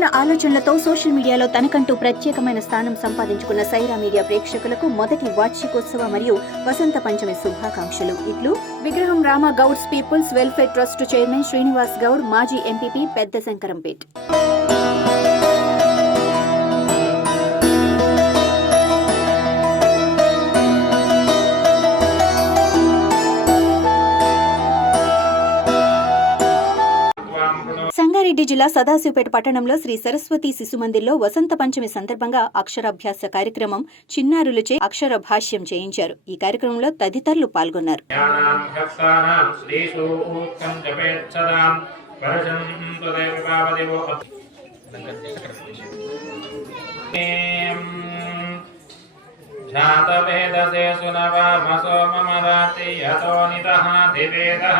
వినూత్న ఆలోచనలతో సోషల్ మీడియాలో తనకంటూ ప్రత్యేకమైన స్థానం సంపాదించుకున్న సైరా మీడియా ప్రేక్షకులకు మొదటి వార్షికోత్సవ మరియు వసంత పంచమి శుభాకాంక్షలు. ఇట్లు విగ్రహం Rama Goud's people's welfare trust chairman Srinivas Goud, మాజీ ఎంపీపీ పెద్ద శంకరంపేట్. సంగారెడ్డి జిల్లా సదాశివపేట పట్టణంలో శ్రీ సరస్వతి శిశు మందిర్లో వసంత పంచమి సందర్భంగా అక్షరాభ్యాస కార్యక్రమం చిన్నారులచే అక్షర భాష్యం చేయించారు. ఈ కార్యక్రమంలో తదితరులు పాల్గొన్నారు. जातवेदसे सुनवामसो ममराति यतो नितः दिवेदः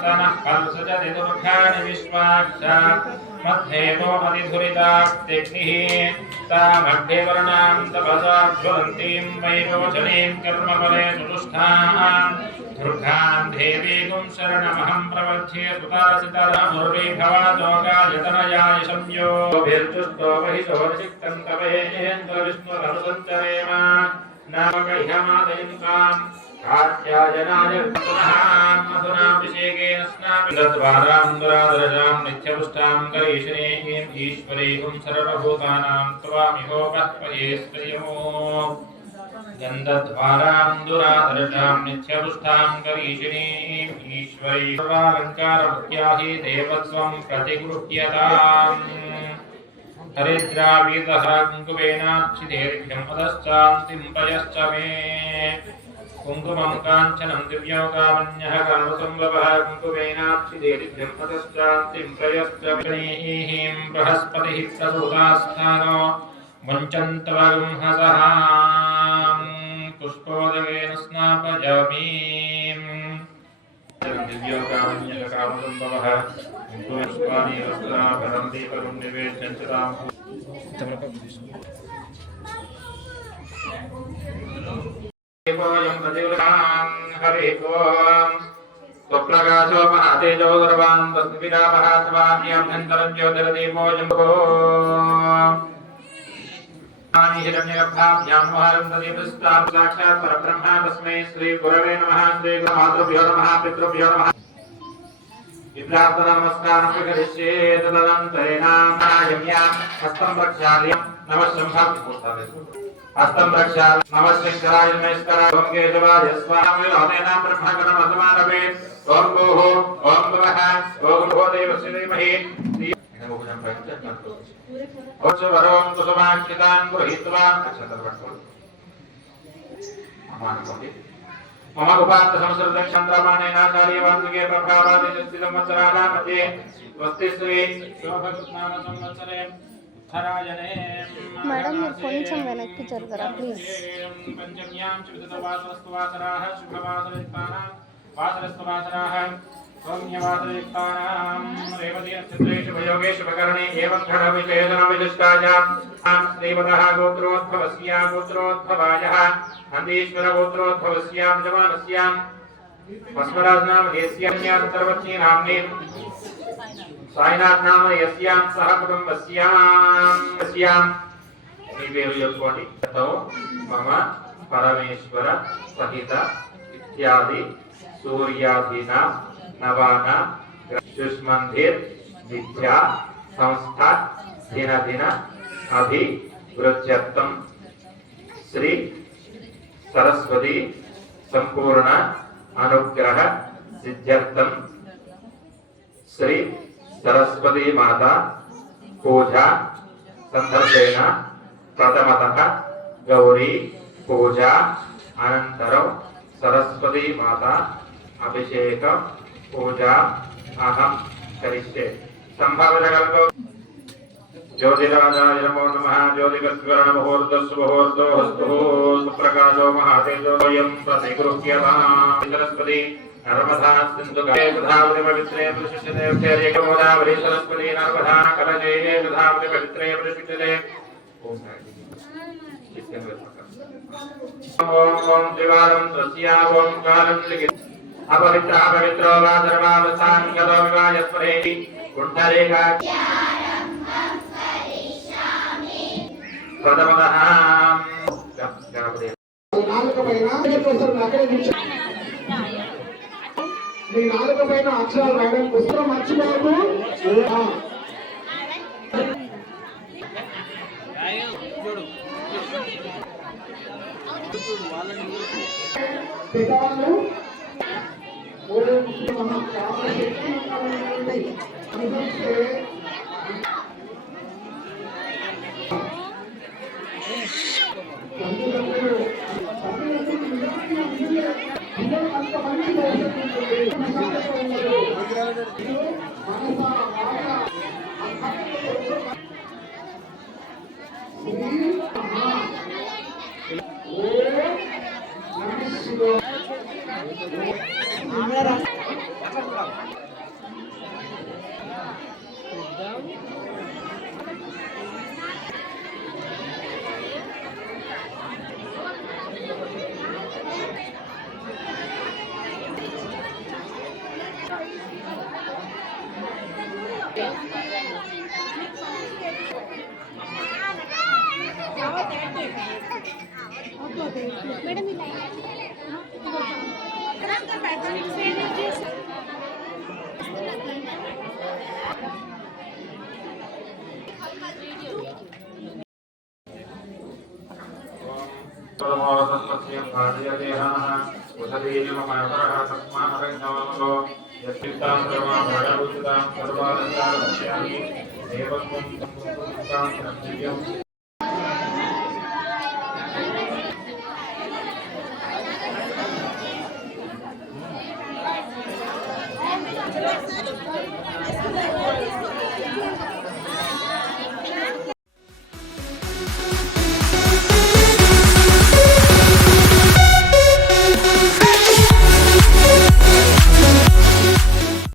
सनः कल्सुजति दुर्गाणि विश्वाक्षा मध्येतो अधिधुरिताक्तिग्निः तामग्निवर्णां तपसा ज्वलन्तीं वैरोचनीं कर्मफले सुदुष्टाम् दुर्गां देवीं शरणमहं प्रपद्ये सुतारसितरामुर्वी भवातोगायतनयाय संयोभिर्जुष्टो महिषो निषिक्तं तवेन्द्रविष्णुरनुसञ्चरेम नामगह्यमादयन्ताम् कात्यायनाय मधुनाभिषेकेन स्नापितद्वारान्दरादरजां नित्यपुष्टां करीशिनीं ईश्वरीं सर्वभूतानां त्वामिहोपह्वये श्रियो गन्धद्वारान्दुरादरजां नित्यपुष्टां करीशिनीं ईश्वरी सर्वालङ्कारमुख्याहि देवत्वं प्रतिगृह्यताम् हरिद्रावीदहरङ्कुवेनाच्छिदेर्घ्यम् अधश्चान्तिं पयश्च मे कुङ्कुमं काञ्चनं दिव्योकामन्यः कामसंभवः कुङ्कुमेनाच्छिदेर्घ्यम् अधश्चान्तिं पयश्च मे बृहस्पतिः प्रसूतास्थानो मुञ्चन्तवगुंहसः पुष्पोदकेन स्नापयामि दिव्योकामन्यः कामसंभवः पुष्पाणि वस्त्राभरणं दीपं निवेद्यञ्चताम् हरिः ओम् स्वप्रकाशो महातेजो गुरवान् तस्मिरापहात्वान्यभ्यन्तरं ज्योतिर्दीपो जम्भो हिरण्यगर्भाभ्यां वहरं तदीपस्तां साक्षात् परब्रह्म तस्मै श्री गुरवे नमः. श्री गुरुमातृभ्यो नमः, पितृभ्यो नमः. विप्रार्थना नमस्कारं करिष्ये. तदनन्तरेणायम्यां हस्तं प्रक्षाल्य नमः शम्भः हस्तं प्रक्षाल्य नमः शङ्कराय नमस्काराय ओं केशवाय स्वाहा विलोकेनां ब्रह्मगणमसमारभे. ओं भूः ओं भुवः ओं भूदेवस्य धीमहि वरों कुसुमाक्षितान् गृहीत्वा मम उपात्त संस्कृतं चन्द्रमानेनाचार्य वार्षिके प्रभावादिस्थितंवत्सराणां मध्ये स्वस्ति श्री शोभकृत्नाम संवत्सरे उत्तरायणे मैडम కొంచెం వెనక్కి జరగరా ప్లీజ్. पंचम्यां चतुर्थवासरस्तुवासराः शुभवासरयुक्तानां वासरस्तुवासराः सौम्यवासरयुक्तानां रेवती नक्षत्रे शुभयोगे शुभकरणे एवं घटविशेषणविशिष्टायां श्रीमतः गोत्रोद्भवस्या गोत्रोद्भवायः नन्दीश्वर गोत्रोद्भवस्यां जमानस्यां वस्मराजनाम यस्यां सर्वज्ञी नाम्ने साईनाथ नाम यस्यां सह कुटुम्बस्यां ఈ పేరు చెప్పుకోండి. మమ పరమేశ్వర సహిత ఇత్యాది సూర్యాధీన నవాన సుష్మంధిర్ విద్యా సంస్థ దిన దిన అభివృద్ధ్యర్థం శ్రీ సరస్వతి సంపూర్ణ అనుగ్రహ సిద్ధ్యర్థం శ్రీ సరస్వతి మాత పూజా సందర్భేణ ప్రథమతః గౌరీ పూజా అనంతరం सरस्वती माता अभिषेक पूजा अहम करिष्ये. संभावनकल्पो ज्योतिराजाय नमो नमः. ज्योतिकस्वरण मुहूर्तस्सुमुहूर्तो हस्तुः सुप्रकाशो महातेजोऽयं प्रतिगृह्यताम्. सरस्वती नर्मदा सिन्धु गोदावरी पवित्रे प्रसिद्धते उत्तरे गोदावरी सरस्वती नर्मदा कलशे गोदावरी पवित्रे प्रसिद्धते. ओम त्रिवारं तस्या ओम कालं लिखित अपवित्र अपवित्रो वा धर्मावसान गतो विवायस्परेति कुण्डलेका ప్రథమదః నాలుక పైన అక్కడే కూర్చో. మీ నాలుక పైన అక్షరాలు రాయడం పుస్తకం మర్చిపోవద్దు. పెద్దవాళ్ళు